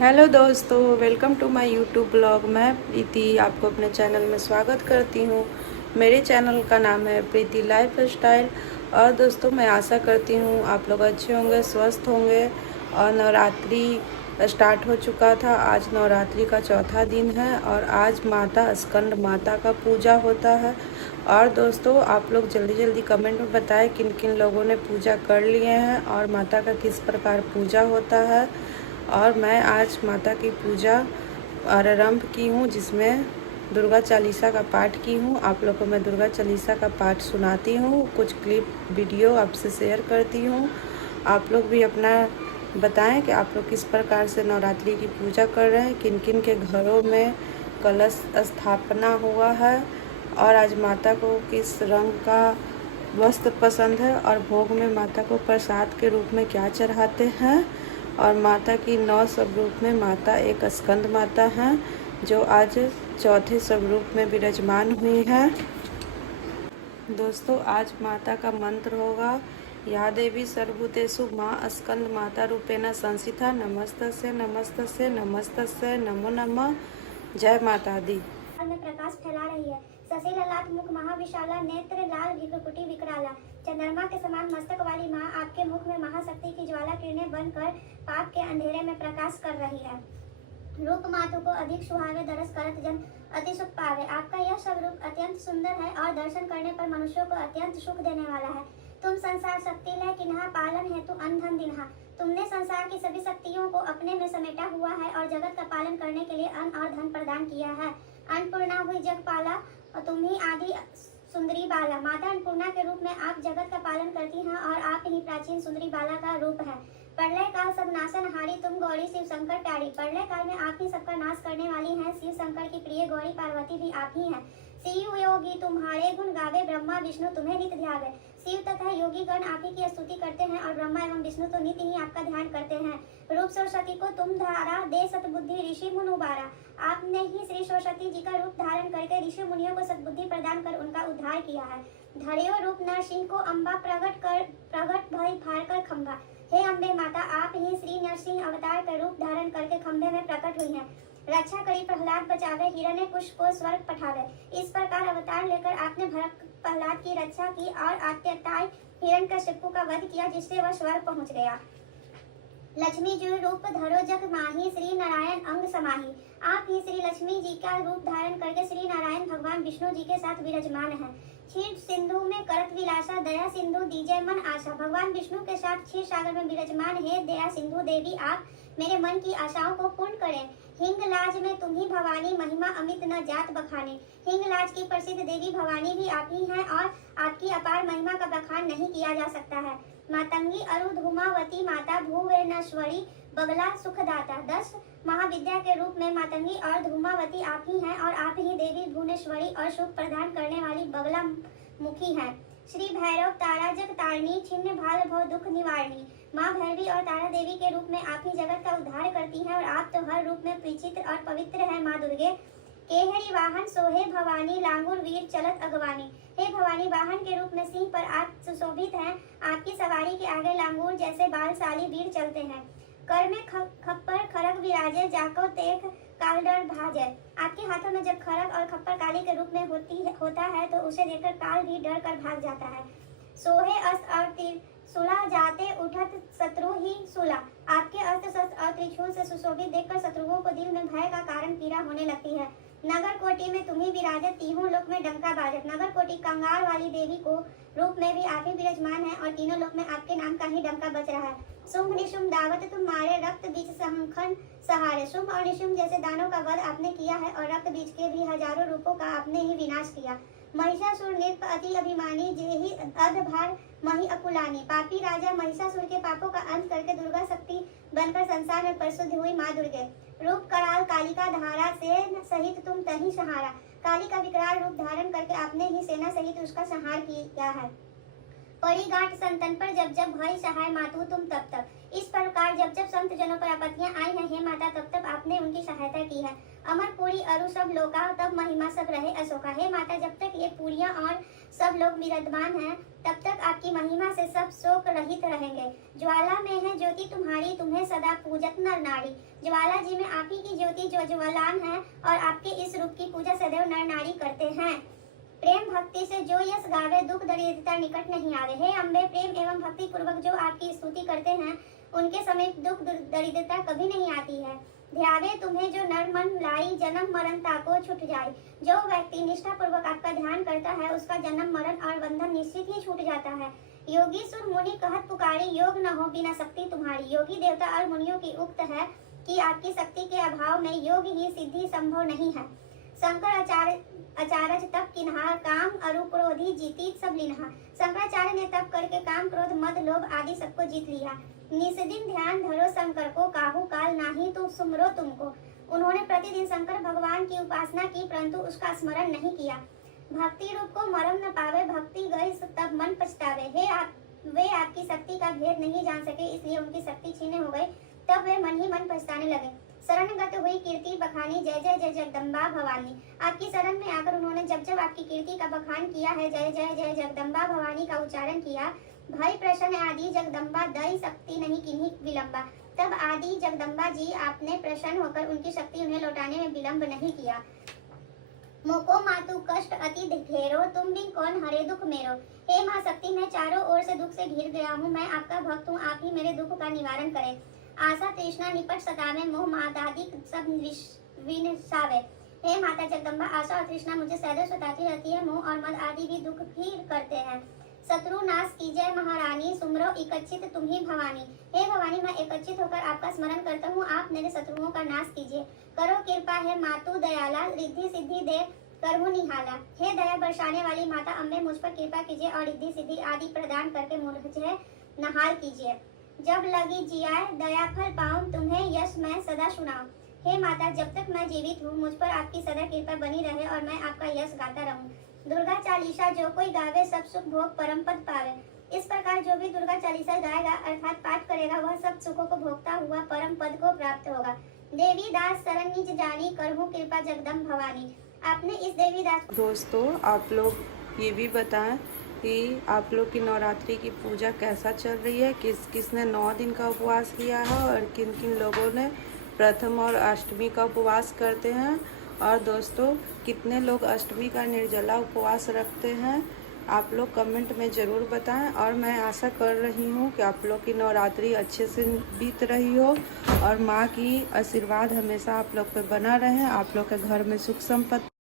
Hello दोस्तों, welcome to my YouTube blog. मैं प्रीति आपको अपने चैनल में स्वागत करती हूँ। मेरे चैनल का नाम है प्रीति लाइफ स्टाइल। और दोस्तों, मैं आशा करती हूँ आप लोग अच्छे होंगे, स्वस्थ होंगे। और नवरात्रि स्टार्ट हो चुका था। आज नवरात्रि का चौथा दिन है और आज माता स्कंद माता का पूजा होता है। और दोस्तों, आप लोग जल्दी जल्दी कमेंट में बताएं किन किन लोगों ने पूजा कर लिए हैं और माता का किस प्रकार पूजा होता है। और मैं आज माता की पूजा आरंभ की हूँ, जिसमें दुर्गा चालीसा का पाठ की हूँ। आप लोग को मैं दुर्गा चालीसा का पाठ सुनाती हूँ, कुछ क्लिप वीडियो आपसे शेयर करती हूँ। आप लोग भी अपना बताएं कि आप लोग किस प्रकार से नवरात्रि की पूजा कर रहे हैं, किन किन के घरों में कलश स्थापना हुआ है, और आज माता को किस रंग का वस्त्र पसंद है, और भोग में माता को प्रसाद के रूप में क्या चढ़ाते हैं। और माता की 9 स्वरूप में माता एक स्कंद माता हैं, जो आज चौथे स्वरूप में विराजमान हुई हैं। दोस्तों, आज माता का मंत्र होगा, या देवी सर्वभूतेषु माँ स्कंद माता रूपेण संस्थिता, नमस्तस्य नमस्तस्य नमस्तस्य नमो नमः। जय माता दी। में प्रकाश फैला रही है। ससी ललाट मुख महाविशाला, नेत्र लाल भृकुटी विकराला। चंद्रमा के समान मस्तक वाली माँ आपके मुख में महाशक्ति की ज्वाला किरणें बनकर पाप के अंधेरे में प्रकाश कर रही है। रूप मातु को अधिक सुहावे, दरस करत जन अति सुख पावे। आपका यह सब रूप अत्यंत सुंदर है और दर्शन करने पर मनुष्यों को अत्यंत सुख देने वाला है। तुम संसार शक्ति लय किन्हा, पालन हेतु अन्न धन दिन्हा। तुमने संसार की सभी शक्तियों को अपने में समेटा हुआ है और जगत का पालन करने के लिए अन्न और धन प्रदान किया है। अन्नपूर्णा हुई जगपाला और तुम ही आदि सुंदरी बाला। माता अन्नपूर्णा के रूप में आप जगत का पालन करती हैं और आप ही प्राचीन सुंदरी बाला का रूप है। प्रलय काल सब नाशनहारी तुम गौरी शिव शंकर प्यारी। प्रलय काल में आप ही सबका नाश करने वाली हैं। शिव शंकर की प्रिय गौरी पार्वती भी आप ही हैं। शिव योगी तुम्हारे गुण गावे, ब्रह्मा विष्णु तुम्हें नित ध्यावे। शिव तथा योगी गण आप ही की स्तुति करते हैं और ब्रह्मा एवं विष्णु तो नित्य ही आपका ध्यान करते हैं। रूप सरस्वती को तुम धारा, दे सतबुद्धि ऋषि मुनि उबारा। आपने ही श्री सरस्वती जी का रूप धारण करके ऋषि मुनियों को सद्बुद्धि प्रदान कर उनका उद्धार किया है। धरियो रूप नरसिंह को अम्बा प्रगट भई फाड़ कर खंभा। हे अम्बे माता, आप ही श्री नरसिंह अवतार का रूप धारण करके खंभे में प्रकट हुई हैं। रक्षा करी प्रहलाद बचावे, हिरण्यकुश को स्वर्ग पठावे। इस प्रकार अवतार लेकर आपने भरत प्रहलाद की रक्षा की और आत्याताई हिरण्यकशिपु का वध किया, जिससे वह स्वर्ग पहुंच गया। लक्ष्मी जी रूप धरो जग माही, श्री नारायण अंग समाही। आप ही श्री लक्ष्मी जी का रूप धारण करके श्री नारायण भगवान विष्णु जी के साथ विराजमान है। क्षीर सिंधु में करत विलासा, दया सिंधु दीजय मन आशा। भगवान विष्णु के साथ क्षीर सागर में विराजमान है दया सिंधु देवी, आप मेरे मन की आशाओं को पूर्ण करें। हिंगलाज में तुम्ही भवानी, महिमा अमित न जात बखाने। हिंगलाज की प्रसिद्ध देवी भवानी भी आप ही हैं और आपकी अपार महिमा का बखान नहीं किया जा सकता है। मातंगी अरु धूमावती माता, भुवनेश्वरी बगला सुखदाता। 10 महाविद्या के रूप में मातंगी और धूमावती आप ही हैं और आप ही देवी भुवनेश्वरी और सुख प्रदान करने वाली बगला मुखी हैं। श्री भैरव तारा जग तारणी, छिन्न भाल भव दुख निवारणी। माँ भैरवी और तारा देवी के रूप में आप ही जगत का उद्धार करती हैं और आप तो हर रूप में परिचित और पवित्र हैं। माँ दुर्गे केहरी वाहन सोहे भवानी, लांगुर वीर चलत अगवानी। हे भवानी, वाहन के रूप में सिंह पर आप सुशोभित हैं। आपकी सवारी के आगे लांगूर जैसे बालशाली वीर चलते हैं। कर में खप्पर खरग विराजे, जाको तेख काल डर भाजे। आपके हाथों में जब खरग और खप्पर काली के रूप में होता है तो उसे देखकर काल भी डर कर भाग जाता है। सोहे अस्त्र और त्रिशूला, जाते उठत शत्रु ही सूला। आपके अस्त्र शस्त्र और त्रिशूल से सुशोभित देखकर शत्रुओं को दिल में भय का कारण पीड़ा होने लगती है। नगर कोटि में तुम्ही विराजत, तीनों लोक में डंका बाजत। नगर कोटि कंगाल वाली देवी को रूप में भी आप ही विराजमान है और तीनों लोक में आपके नाम का ही डंका बज रहा है। शुंभ निशुंभ दावत तुम्हारे, रक्त बीज शंखन सहारे। शुंभ और निशुंभ जैसे दानों का वध आपने किया है और रक्त बीज के भी हजारों रूपों का आपने ही विनाश किया। महिषासुर नृप अति अभिमानी, जेहि अधभार मही अकुलानी। पापी राजा महिषासुर के पापों का अंत करके दुर्गा शक्ति बनकर संसार में प्रसिद्ध हुई माँ दुर्गे। रूप कराल कालिका धारा, से सहित तुम तही सहारा। काली का विकराल रूप धारण करके आपने ही सेना सहित उसका संहार किया है। पड़ी गांठ संतन पर जब जब भय सहाय मातु तुम तब तब। इस प्रकार जब जब संत जनों पर आपत्तियां आई हैं हे माता, तब तब आपने उनकी सहायता की है। अमर पूरी अरु सब लोका, तब महिमा सब रहे अशोका। हे माता, जब तक ये पूरियां और सब लोग विराजमान हैं तब तक आपकी महिमा से सब शोक शोक रहित रहेंगे। ज्वाला में है ज्योति तुम्हारी, तुम्हें सदा पूजत नर नारी। ज्वाला जी में आप ही की ज्योति जो ज्वलान है और आपके इस रूप की पूजा सदैव नर नारी करते हैं। प्रेम भक्ति से जो यश गावे, दुख दरिद्रता निकट नहीं आवे। हे अम्बे, प्रेम एवं भक्ति पूर्वक जो आपकी स्तुति करते हैं उनके समीप दुख दरिद्रता कभी नहीं आती है। ध्यावे तुम्हें जो नर मन लाई, जन्म मरण ताको छूट जाए। जो व्यक्ति निष्ठा पूर्वक आपका ध्यान करता है उसका जन्म मरण और बंधन निश्चित ही छूट जाता है। योगी सुर मुनि कहत पुकारी, योग न हो बिना शक्ति तुम्हारी। योगी देवता और मुनियों की उक्त है कि आपकी शक्ति के अभाव में योग ही सिद्धि संभव नहीं है। शंकर आचार्य तप किन्हा, काम अरु क्रोधी जीती सब लिन्हा। शंकराचार्य ने तप करके काम क्रोध मद लोभ आदि सबको जीत लिया। निस्दिन ध्यान धरो शंकर को, काहू काल नाही तो सुमरो तुमको। उन्होंने प्रतिदिन शंकर भगवान की उपासना की परंतु उसका स्मरण नहीं किया। भक्ति रूप को मरम न पावे, भक्ति गई तब मन पछतावे। वे आपकी शक्ति का भेद नहीं जान सके, इसलिए उनकी शक्ति छीने हो गई। तब वे मन ही मन पछताने लगे। शरणगत हुई कीर्ति बखानी, जय जय जय जगदम्बा भवानी। आपकी शरण में आकर उन्होंने जब जब आपकी कीर्ति का बखान किया है, जय जय जय जगदम्बा भवानी का उच्चारण किया। भाई प्रश्न आदि जगदम्बा दई शक्ति नहीं किन्हीं विलंबा। तब आदि जगदम्बा जी आपने प्रसन्न होकर उनकी शक्ति उन्हें लौटाने में विलंब नहीं किया। मोको मातु कष्ट अति घेरो, तुम भी कौन हरे दुख मेरो। हे माँ शक्ति, मैं चारों ओर से दुख से घिर गया हूँ। मैं आपका भक्त हूँ, आप ही मेरे दुख का निवारण करें। आशा तृष्णा निपट सतावे, मोह मादादि सब विनसावे। हे माता जगदम्बा, आशा और तृष्णा मुझे सदैव सताती रहती है। मोह और मद आदि भी दुख ही करते हैं। शत्रु नाश कीजिए महारानी, सुमरो एकचित तुम ही भवानी। हे भवानी, मैं एकचित होकर आपका स्मरण करता हूँ, आप मेरे शत्रुओं का नाश कीजिए। करो कृपा है मातु दयाला, रिद्धि सिद्धि दे करहु निहाला। हे दया बरसाने वाली माता अम्बे, मुझ पर कृपा कीजिए और रिद्धि सिद्धि आदि प्रदान करके मुझे नहाल कीजिए। जब लगी जियाए दया फल पाऊं, तुम्हें यश मैं सदा सुनाऊं। हे माता, जब तक मैं जीवित हूँ मुझ पर आपकी सदा कृपा बनी रहे और मैं आपका यश गाता रहूं। दुर्गा चालीसा जो कोई गावे, सब सुख भोग परम पद पावे। इस प्रकार जो भी दुर्गा चालीसा गाएगा अर्थात पाठ करेगा, वह सब सुखों को भोगता हुआ परम पद को प्राप्त होगा। देवी दास शरण निज जानी, करहु कृपा जगदम भवानी। आपने इस देवी दास। दोस्तों, आप लोग ये भी बताएं कि आप लोग की नवरात्रि की पूजा कैसा चल रही है, किसने 9 दिन का उपवास किया है और किन किन लोगों ने प्रथम और अष्टमी का उपवास करते हैं। और दोस्तों, कितने लोग अष्टमी का निर्जला उपवास रखते हैं, आप लोग कमेंट में ज़रूर बताएं। और मैं आशा कर रही हूँ कि आप लोग की नवरात्रि अच्छे से बीत रही हो और माँ की आशीर्वाद हमेशा आप लोग पे बना रहे, आप लोग के घर में सुख संपत्ति